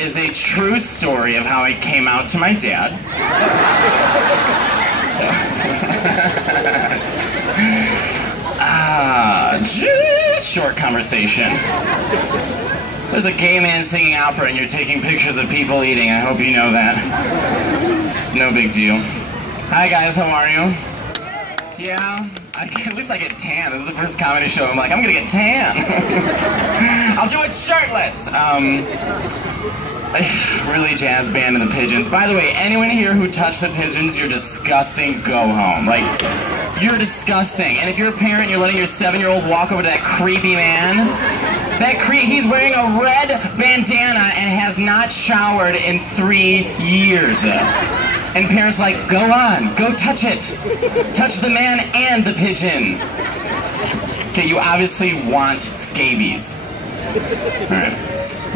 is a true story of how I came out to my dad. Short conversation. There's a gay man singing opera and you're taking pictures of people eating. I hope you know that. No big deal. Hi guys, how are you? Yeah? At least I get tan. This is the first comedy show I'm like, I'm gonna get tan. I'll do it shirtless. Really jazz band and the Pigeons. By the way, anyone here who touched the Pigeons, you're disgusting, go home. Like, you're disgusting. And if you're a parent, you're letting your 7-year-old walk over to that creepy man. He's wearing a red bandana and has not showered in 3 years. And parents like, go on, go touch it. Touch the man and the pigeon. Okay, you obviously want scabies. All right.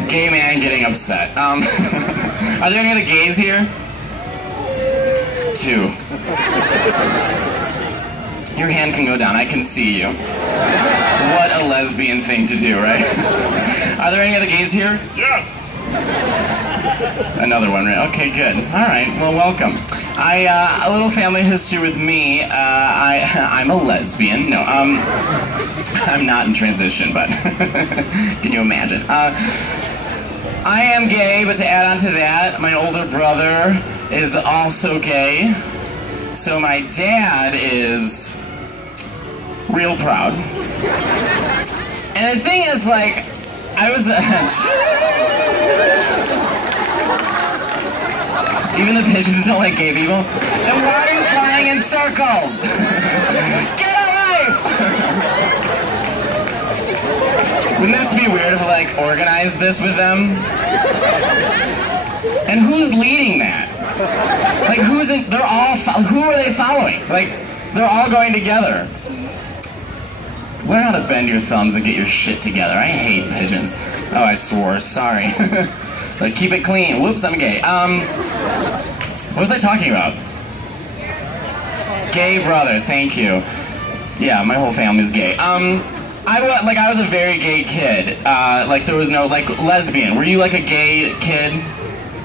Gay man getting upset. Are there any other gays here? 2. Your hand can go down, I can see you. What a lesbian thing to do, right? Are there any other gays here? Yes! Another one, right? Okay, good. All right, well, welcome. A little family history with me. I'm a lesbian. No, I'm not in transition, but can you imagine? I am gay, but to add on to that, my older brother is also gay. So my dad is real proud. And the thing is, like, I was... Even the pigeons don't like gay people. And why are you flying in circles? Get a life! Wouldn't this be weird if I, like, organized this with them? And who's leading that? Like, who are they following? Like, they're all going together. Learn how to bend your thumbs and get your shit together. I hate pigeons. Oh, I swore. Sorry. Like, keep it clean. Whoops, I'm gay. What was I talking about? Gay brother. Thank you. Yeah, my whole family's gay. I was a very gay kid. Like, there was no, like, lesbian. Were you, like, a gay kid?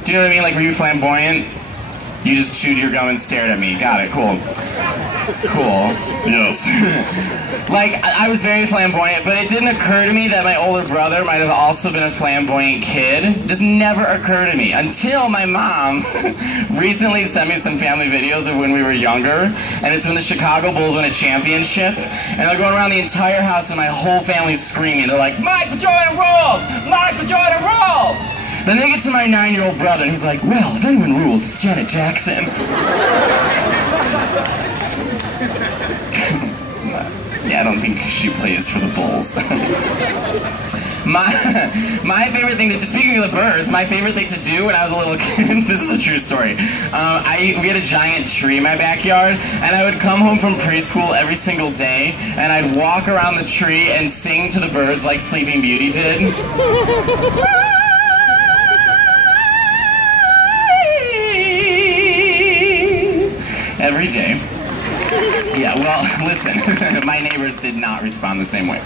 Do you know what I mean? Like, were you flamboyant? You just chewed your gum and stared at me. Got it. Cool. Cool. Yes. Like, I was very flamboyant, but it didn't occur to me that my older brother might have also been a flamboyant kid. It just never occurred to me until my mom recently sent me some family videos of when we were younger, and it's when the Chicago Bulls won a championship, and they're going around the entire house and my whole family's screaming. They're like, Michael Jordan rules! Michael Jordan rules! Then they get to my 9-year-old brother, and he's like, well, if anyone rules, it's Janet Jackson. Yeah, I don't think she plays for the Bulls. My favorite thing, speaking of the birds, my favorite thing to do when I was a little kid, this is a true story. We had a giant tree in my backyard, and I would come home from preschool every single day, and I'd walk around the tree and sing to the birds like Sleeping Beauty did. Every day. Yeah, well, listen, my neighbors did not respond the same way.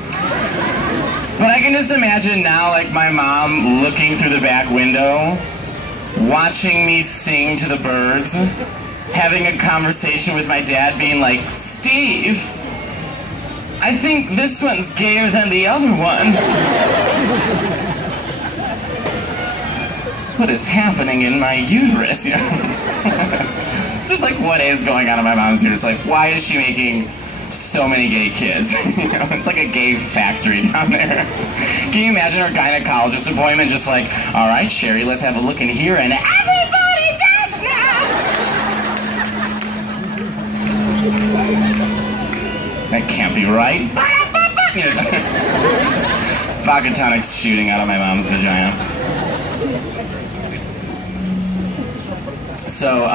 But I can just imagine now, like, my mom looking through the back window, watching me sing to the birds, having a conversation with my dad being like, Steve, I think this one's gayer than the other one. What is happening in my uterus? You know? Just like, what is going on in my mom's uterus? Like, why is she making so many gay kids? You know, it's like a gay factory down there. Can you imagine her gynecologist appointment just like, all right, Sherry, let's have a look in here and everybody dance now! That can't be right. You know, vodka tonic's shooting out of my mom's vagina. So,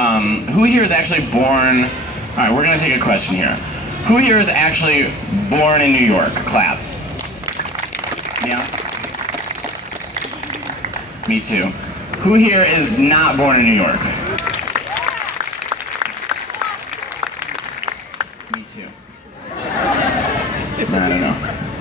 who here is actually born... Alright, we're going to take a question here. Who here is actually born in New York? Clap. Yeah? Me too. Who here is not born in New York? Me too. I don't know.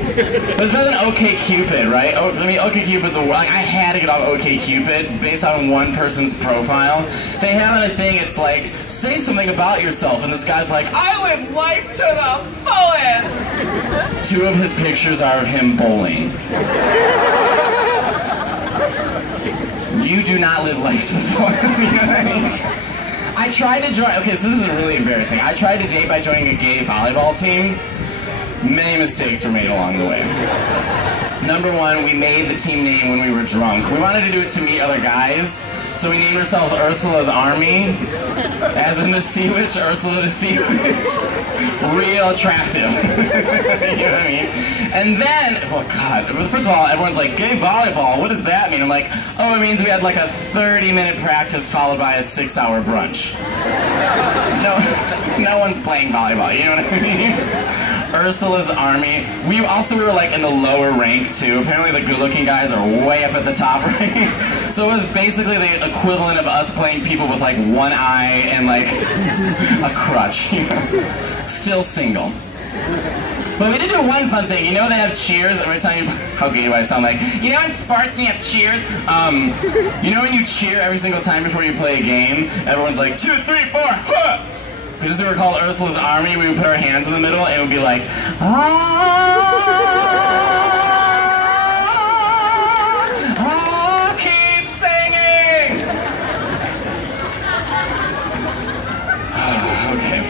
It was better than OkCupid, right? Oh, I mean, OkCupid, I had to get off OkCupid based on one person's profile. They have on a thing, it's like, say something about yourself, and this guy's like, I live life to the fullest! 2 of his pictures are of him bowling. You do not live life to the fullest, you know what I mean? I tried to join, okay, so this is really embarrassing. I tried to date by joining a gay volleyball team. Many mistakes were made along the way. Number 1, we made the team name when we were drunk. We wanted to do it to meet other guys, so we named ourselves Ursula's Army, as in the Sea Witch, Ursula the Sea Witch. Real attractive. You know what I mean? And then, oh God, first of all, everyone's like, gay volleyball, what does that mean? I'm like, oh, it means we had like a 30-minute practice followed by a 6-hour brunch. No one's playing volleyball, you know what I mean? Ursula's Army. We were like in the lower rank too. Apparently the good-looking guys are way up at the top rank. So it was basically the equivalent of us playing people with like one eye and like a crutch, you know? Still single. But we did do one fun thing. You know they have cheers? I'm gonna tell you how gay do I sound like. You know in sports when you have cheers? You know when you cheer every single time before you play a game? Everyone's like, 2, 3, 4, huh! Because since we were called Ursula's Army, we would put our hands in the middle and it would be like, keep singing! Okay.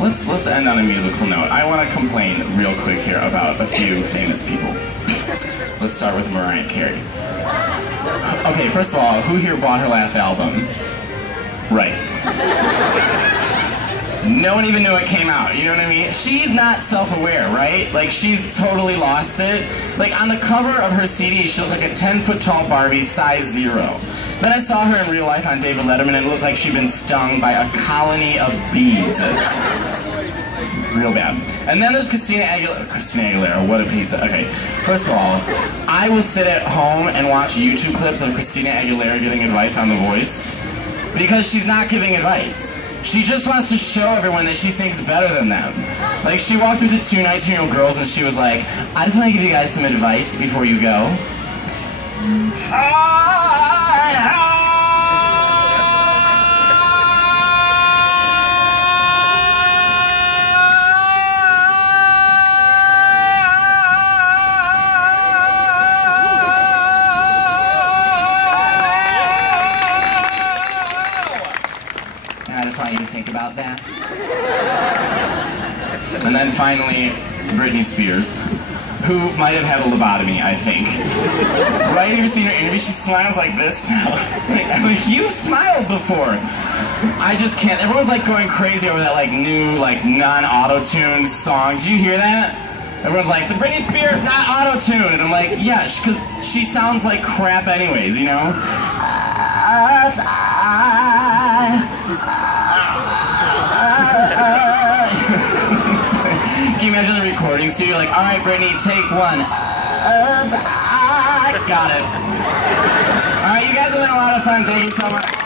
Let's end on a musical note. I want to complain real quick here about a few famous people. Let's start with Mariah Carey. Okay, first of all, who here bought her last album? Right. No one even knew it came out, you know what I mean? She's not self-aware, right? Like, she's totally lost it. Like, on the cover of her CD, she looks like a 10-foot tall Barbie, size 0. Then I saw her in real life on David Letterman, and it looked like she'd been stung by a colony of bees. Real bad. And then there's Christina Aguilera, what a piece of... Okay, first of all, I will sit at home and watch YouTube clips of Christina Aguilera giving advice on The Voice. Because she's not giving advice. She just wants to show everyone that she sings better than them. Like, she walked up to 2 19-year-old girls and she was like, I just want to give you guys some advice before you go. I just want you to think about that. And then finally, Britney Spears, who might have had a lobotomy, I think. Right? Have you seen her interview? She smiles like this now. I'm like, you've smiled before. I just can't. Everyone's like going crazy over that like new, like non-auto-tuned song. Did you hear that? Everyone's like, the Britney Spears not auto-tuned. And I'm like, yeah, because she sounds like crap anyways, you know? Can you imagine the recording studio? Like, all right, Britney, take 1. Got it. All right, you guys have been a lot of fun. Thank you so much.